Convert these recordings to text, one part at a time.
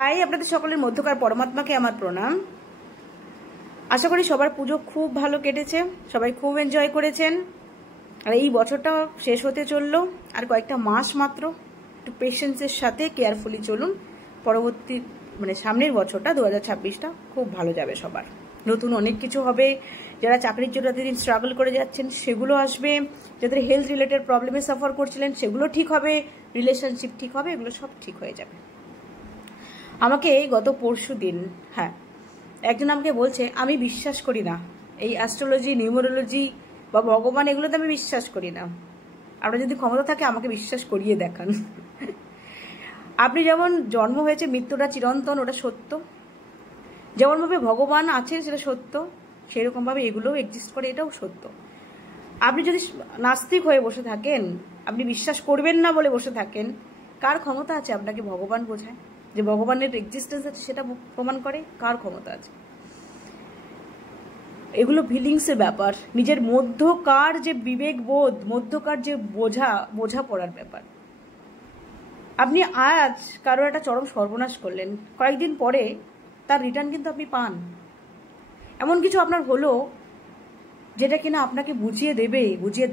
তাই আপনাদের সকলের মধ্যকার পরমাত্মাকে আমার প্রণাম। আশা করি সবার পুজো খুব ভালো কেটেছে, সবাই খুব এনজয় করেছেন। আর এই বছরটা শেষ হতে চললো, আর কয়েকটা মাস মাত্র। একটু পেশেন্সের সাথে কেয়ারফুলি চলুন। পরবর্তী সামনের বছরটা 2026টা খুব ভালো যাবে সবার। নতুন অনেক কিছু হবে। যারা চাকরির জন্য এতদিন স্ট্রাগল করে যাচ্ছেন সেগুলো আসবে, যাদের হেলথ রিলেটেড প্রবলেমে সাফার করছিলেন সেগুলো ঠিক হবে, রিলেশনশিপ ঠিক হবে, এগুলো সব ঠিক হয়ে যাবে। আমাকে গত পরশু দিন একজন আমাকে বলছে আমি বিশ্বাস করি না এই অ্যাস্ট্রোলজি, নিউমেরোলজি বা ভগবান, এগুলোতে আমি বিশ্বাস করি না। আপনার যদি ক্ষমতা থাকে আমাকে বিশ্বাস করিয়ে দেখান। আপনি যেমন জন্ম হয়েছে, মৃত্যুটা চিরন্তন, ওটা সত্য। যেমনভাবে ভগবান আছেন সেটা সত্য, সেরকমভাবে এগুলোও এক্সিস্ট করে, এটাও সত্য। আপনি যদি নাস্তিক হয়ে বসে থাকেন, আপনি বিশ্বাস করবেন না বলে বসে থাকেন, কার ক্ষমতা আছে আপনাকে ভগবান বোঝায়? যে ভগবানের এক্সিস্টেন্স আছে সেটা প্রমাণ করে কার ক্ষমতা আছে? এগুলো ফিলিংসের ব্যাপার, নিজের মধ্যকার যে বিবেকবোধ, মধ্যকার যে বোঝা পড়ার ব্যাপার। আপনি আজ কারো একটা চরম সর্বনাশ করলেন, কয়েকদিন পরে তার রিটার্ন কিন্তু আপনি পান। এমন কিছু আপনার হলো যেটা কিনা আপনাকে বুঝিয়ে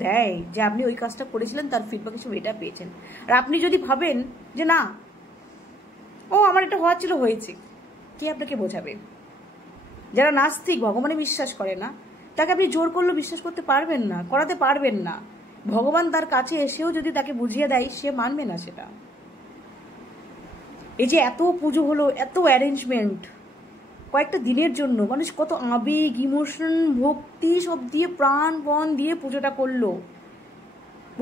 দেয় যে আপনি ওই কাজটা করেছিলেন, তার ফিডব্যাক হিসেবে এটা পেয়েছেন। আর আপনি যদি ভাবেন যে না, ও আমার এটা হওয়ার ছিল, হয়েছে, কে আপনাকে বোঝাবে? যারা নাস্তিক, ভগবানে বিশ্বাস করে না, তাকে আপনি জোর করলেও বিশ্বাস করতে পারবেন না, করাতে পারবেন না। ভগবান তার কাছে এসেও যদি তাকে বুঝিয়ে দেয়, সে মানবে না সেটা। এই যে এত পুজো হলো, এত অ্যারেঞ্জমেন্ট কয়েকটা দিনের জন্য, মানুষ কত আবেগ, ইমোশন, ভক্তি সব দিয়ে, প্রাণপণ দিয়ে পুজোটা করলো।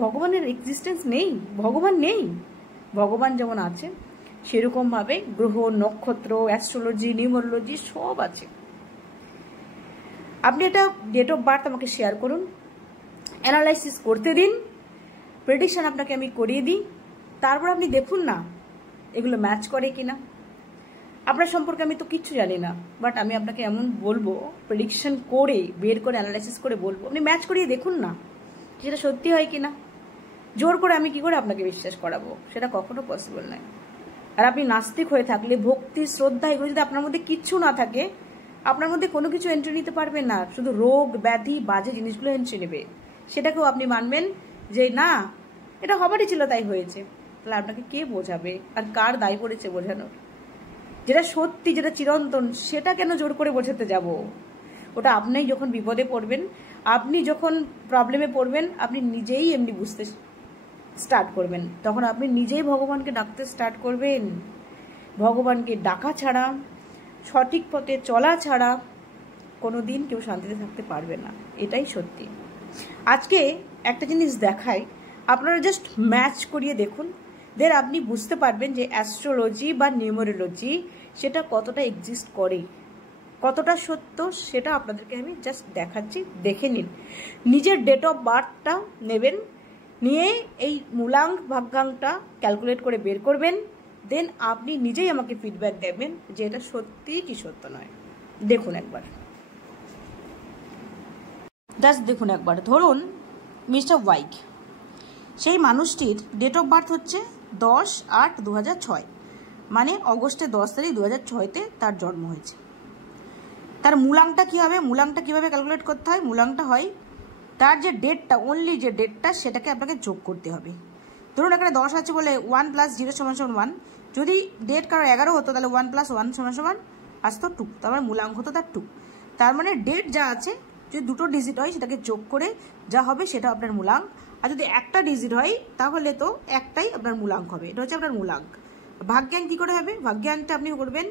ভগবানের এক্সিস্টেন্স নেই, ভগবান নেই। ভগবান যেমন আছে সেরকমভাবে গ্রহ, নক্ষত্র, অ্যাস্ট্রোলজি, নিউমেরোলজি সব আছে। আপনি একটা ডেট অফ বার্থ আমাকে শেয়ার করুন, অ্যানালাইসিস করতে দিন, প্রেডিকশন আপনাকে আমি করিয়ে দিই, তারপর আপনি দেখুন না এগুলো ম্যাচ করে কিনা। আপনার সম্পর্কে আমি তো কিচ্ছু জানি না, বাট আমি আপনাকে এমন বলবো, প্রেডিকশন করে বের করে অ্যানালাইসিস করে বলবো, আপনি ম্যাচ করিয়ে দেখুন না সেটা সত্যি হয় কিনা। জোর করে আমি কি করে আপনাকে বিশ্বাস করাবো? সেটা কখনো পসিবল নয়। আর আপনি নাস্তিক হয়ে থাকলে, ভক্তি, শ্রদ্ধা এগুলো যদি আপনার মধ্যে কিচ্ছু না থাকে, আপনার মধ্যে কোনো কিছু এন্ট্রি নিতে পারবেন না। শুধু রোগ ব্যাধি, বাজে জিনিসগুলো এন্ট্রি নেবে। সেটাকেও আপনি মানবেন যে না, এটা হবারই ছিল, তাই হয়েছে। তাহলে আপনাকে কে বোঝাবে? আর কার দায় পড়েছে বোঝানোর? যেটা সত্যি, যেটা চিরন্তন, সেটা কেন জোর করে বোঝাতে যাব? ওটা আপনি যখন বিপদে পড়বেন, আপনি যখন প্রবলেমে পড়বেন, আপনি নিজেই এমনি বুঝতে স্টার্ট করবেন, তখন আপনি নিজেই ভগবানকে ডাকতে স্টার্ট করবেন। ভগবানকে ডাকা ছাড়া, সঠিক পথে চলা ছাড়া কোনো দিন কেউ শান্তিতে থাকতে পারবে না, এটাই সত্যি। আজকে একটা জিনিস দেখাই, আপনারা জাস্ট ম্যাচ করিয়ে দেখুন, দেন আপনি বুঝতে পারবেন যে অ্যাস্ট্রোলজি বা নিউমেরোলজি সেটা কতটা এক্সিস্ট করে, কতটা সত্য, সেটা আপনাদেরকে আমি জাস্ট দেখাচ্ছি, দেখে নিন। নিজের ডেট অফ বার্থটা নেবেন, নিয়ে এই মূলাঙ্ক ভাগ্যাংটা ক্যালকুলেট করে বের করবেন, দেন আপনি নিজেই আমাকে ফিডব্যাক দেবেন যে এটা সত্যি কি সত্য নয়। দেখুন একবার, জাস্ট দেখুন একবার। ধরুন মিস্টার ওয়াইক, সেই মানুষটির ডেট অফ বার্থ হচ্ছে 10/8/2006, মানে অগস্টের 10 তারিখ 2006-তে তার জন্ম হয়েছে। তার মূলাংকটা কী হবে? মূলাংকটা কীভাবে ক্যালকুলেট করতে হয়? মূলাংকটা হয় তার যে ডেটটা, অনলি যে ডেটটা, সেটাকে আপনাকে যোগ করতে হবে। ধরুন এখানে 10 আছে বলে 1 + 0 = 1। যদি ডেট কারো 11 হতো তাহলে 1 + 1 = আসতো 2, তার মানে মূলাঙ্ক হতো তার 2। তার মানে ডেট যা আছে, যদি দুটো ডিজিট হয় সেটাকে যোগ করে যা হবে সেটা আপনার মূলাঙ্ক। আর যদি একটা ডিজিট হয় তাহলে তো একটাই আপনার মূলাঙ্ক হবে, এটা হচ্ছে আপনার মূলাঙ্ক। ভাগ্যাঙ্ক কী করে হবে? ভাগ্যাঙ্কটা আপনি করবেন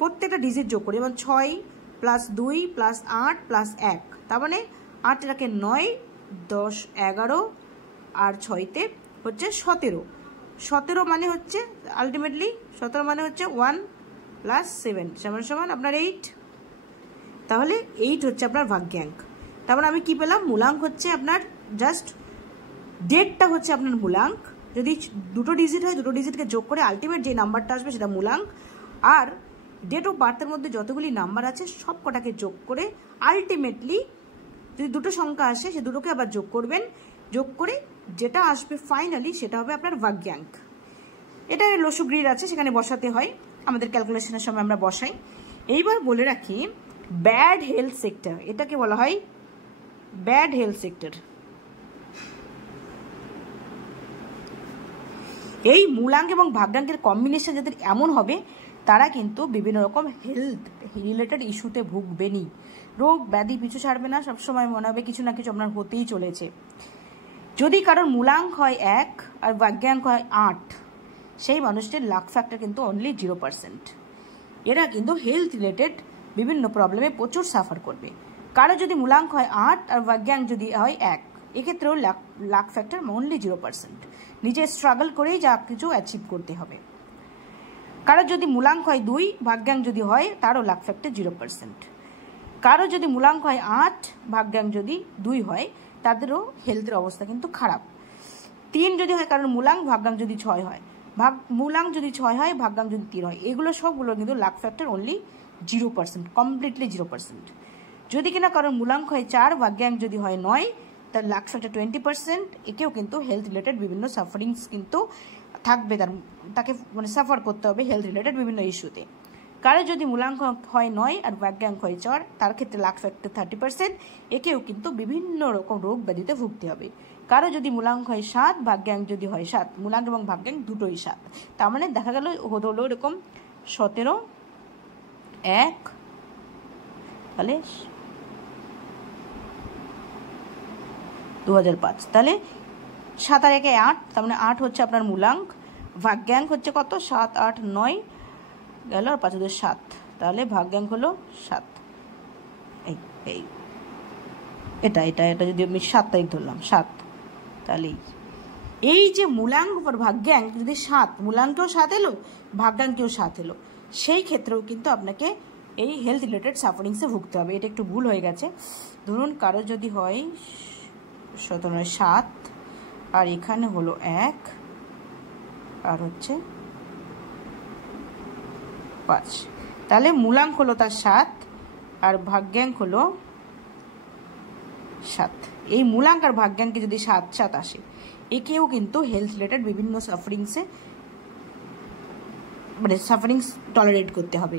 প্রত্যেকটা ডিজিট যোগ করে, যেমন 6 + 2 + 8 + 1, তার মানে 8 রাখে 9, 10 11, আর 6-তে হচ্ছে 17। 17 মানে হচ্ছে আলটিমেটলি 17 মানে হচ্ছে 1 + 7 = আপনার 8। তাহলে 8 হচ্ছে আপনার ভাগ্যাঙ্ক। তার মানে আমি কি পেলাম? মূলাঙ্ক হচ্ছে আপনার জাস্ট ডেটটা হচ্ছে আপনার মূলাঙ্ক। যদি দুটো ডিজিট হয়, দুটো ডিজিটকে যোগ করে আলটিমেট যে নাম্বারটা আসবে সেটা মূলাঙ্ক। আর ডেট অফ বার্থের মধ্যে যতগুলি নাম্বার আছে সব কটাকে যোগ করে আলটিমেটলি যদি দুটো সংখ্যা আসে, সে দুটোকে আবার যোগ করবেন, যোগ করে যেটা আসবে ফাইনালি সেটা হবে আপনার ভাগ্যাঙ্ক। এটা লসু গ্রিড আছে, সেখানে বসাতে হয়। আমাদের ক্যালকুলেশনের সময় আমরা বসাই। এইবার বলে রাখি ব্যাড হেলথ সেক্টর, এটাকে বলা হয় ব্যাড হেলথ সেক্টর। এই মূলাঙ্ক এবং ভাগ্যাঙ্কের কম্বিনেশন যাদের এমন হবে তারা কিন্তু বিভিন্ন রকম হেলথ রিলেটেড ইস্যুতে ভুগবেনি। রোগ ব্যাধি পিছু ছাড়বে না, সবসময় মনে হবে কিছু না কিছু আপনার হতেই চলেছে। যদি কারোর মূলাঙ্ক হয় 1 আর ভাগ্যাঙ্ক হয় 8, সেই মানুষটির লাক ফ্যাক্টর কিন্তু অনলি 0%। এরা কিন্তু হেলথ রিলেটেড বিভিন্ন প্রবলেমে প্রচুর সাফার করবে। কারো যদি মূলাঙ্ক হয় 8 আর ভাগ্যাঙ্ক যদি হয় 1, এক্ষেত্রেও লাক ফ্যাক্টর অনলি 0%। নিজে স্ট্রাগল করেই যা কিছু অ্যাচিভ করতে হবে। কারো যদি মূলাঙ্ক হয় 2, ভাগ্যাঙ্ক যদি হয় তারও লাক ফ্যাক্টর 0%। কারো যদি মূলাঙ্ক হয় 8, ভাগ্যাঙ্ক যদি 2 হয়, তাদেরও হেলথের অবস্থা কিন্তু খারাপ। 3 যদি হয় কারোর মূলাঙ্ক, ভাগ্যাঙ্ক যদি 6 হয়, মূলাঙ্ক যদি 6 হয়, ভাগ্যাঙ্ক যদি 3 হয়, এগুলো সবগুলো কিন্তু লাক ফ্যাক্টর অনলি 0%, কমপ্লিটলি 0%। যদি কিনা কারোর মূলাঙ্ক হয় 4, ভাগ্যাঙ্ক যদি হয় 9, তার লাক ফ্যাক্টর 20%। একেও কিন্তু হেলথ রিলেটেড বিভিন্ন সাফারিংস কিন্তু থাকবে, তাকে মানে সাফার করতে হবে হেলথ রিলেটেড বিভিন্ন ইস্যুতে। কারো যদি মূলাঙ্ক হয় 9 আর ভাগ্যাঙ্ক হয় 4, তার ক্ষেত্রে লাক ফ্যাক্টর 30%। একেও কিন্তু বিভিন্ন রকম রোগ ব্যাধিতে ভুগতে হবে। কারো যদি মূলাঙ্ক হয় 7, ভাগ্যাঙ্ক যদি হয় 7, মূলাঙ্ক এবং ভাগ্যাঙ্ক দুটোই 7, তার মানে দেখা গেল হলো এরকম 17, 1, তাহলে 2005, তাহলে 7 আর 1 8, তার মানে 8 হচ্ছে আপনার মূলাঙ্ক, ভাগ্যাঙ্ক হচ্ছে কত 7, 8, 9 গেল, আর 5 2 7, তাহলে ভাগ্যাঙ্ক হলো 7। এই এটা এটা এটা যদি আমি 7 তারিখ ধরলাম 7, তাহলে এই যে মূলাঙ্ক আর ভাগ্যাঙ্ক যদি 7, মূলাঙ্কেও 7 এলো, ভাগ্যাঙ্কেও 7 এলো, সেই ক্ষেত্রেও কিন্তু আপনাকে এই হেলথ রিলেটেড সাফারিংসে ভুগতে হবে। এটা একটু ভুল হয়ে গেছে। ধরুন কারো যদি হয় 7 আর এখানে হলো 1 আর হচ্ছে 5, তাহলে মূলাঙ্ক হলো তার 7 আর ভাগ্যাঙ্ক হলো 7। এই মূলাঙ্ক আর ভাগ্যাঙ্কে যদি 7 7 আসে, একেও কিন্তু হেলথ রিলেটেড বিভিন্ন সাফারিংসে মানে সাফারিংস টলারেট করতে হবে।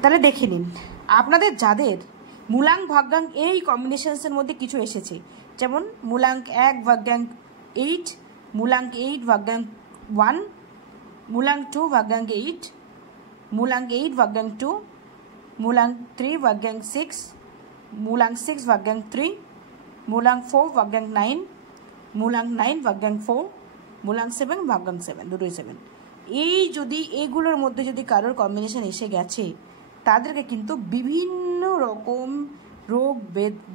তাহলে দেখে নিন আপনাদের যাদের মূলাঙ্ক ভাগ্যাঙ্ক এই কম্বিনেশনসের মধ্যে কিছু এসেছে, যেমন মূলাঙ্ক 1 ভাগ্যাঙ্ক 8, মূলাঙ্ক 8 ভাগ্যাঙ্ক 1, মূলাঙ্ক 2 ভাগ্যাঙ্ক 8, মূলাঙ্ক 8 ভাগ্যাঙ্ক 2, মূলাঙ্ক 3 ভাগ্যাঙ্ক 6, মূলাঙ্ক 6 ভাগ্যাঙ্ক 3, মূলাঙ্ক 4 ভাগ্যাঙ্ক 9, মূলাঙ্ক 9 ভাগ্যাঙ্ক 4, মূলাঙ্ক 7 ভাগ্যাঙ্ক 7, দুটোই 7। এই যদি এইগুলোর মধ্যে যদি কারোর কম্বিনেশন এসে গেছে, তাদেরকে কিন্তু বিভিন্ন রকম রোগ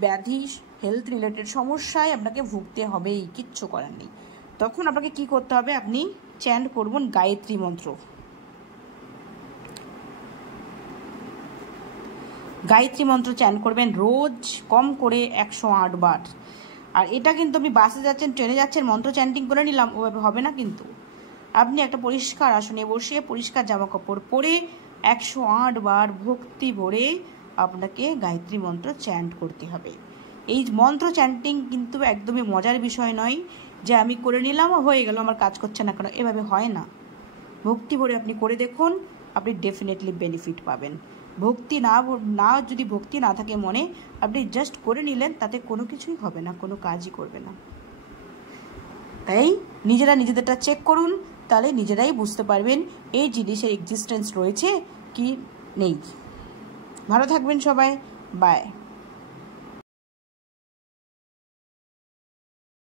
ব্যাধি হেলথ রিলেটেড সমস্যায় আপনাকে ভুগতে হবেই, কিচ্ছু করার নেই। তখন আপনাকে কি করতে হবে, আপনি চ্যান্ট করবেন গায়ত্রী মন্ত্র। গায়ত্রী মন্ত্র চ্যান্ট করবেন রোজ কম করে 108 বার। আর এটা কিন্তু আপনি বাসে যাচ্ছেন, ট্রেনে যাচ্ছেন, মন্ত্র চ্যান্টিং করে নিলাম ওভাবে হবে না। কিন্তু আপনি একটা পরিষ্কার আসনে বসে পরিষ্কার জামা কাপড় পরে 108 বার ভক্তি ভরে আপনাকে গায়ত্রী মন্ত্র চ্যান্ট করতে হবে। এই মন্ত্র চ্যান্টিং কিন্তু একদমই মজার বিষয় নয় যে আমি করে নিলাম হয়ে গেল, আমার কাজ করছে না কেন, এভাবে হয় না। ভক্তি ভরে আপনি করে দেখুন, আপনি ডেফিনেটলি বেনিফিট পাবেন। ভক্তি না যদি ভক্তি না থাকে মনে, আপনি জাস্ট করে নিলেন, তাতে কোনো কিছুই হবে না, কোনো কাজই করবে না। তাই নিজেরা নিজেদেরটা চেক করুন, তাহলে নিজেরাই বুঝতে পারবেন এই জিনিসের এক্সিস্টেন্স রয়েছে কি নেই। ভালো থাকবেন সবাই, বাই।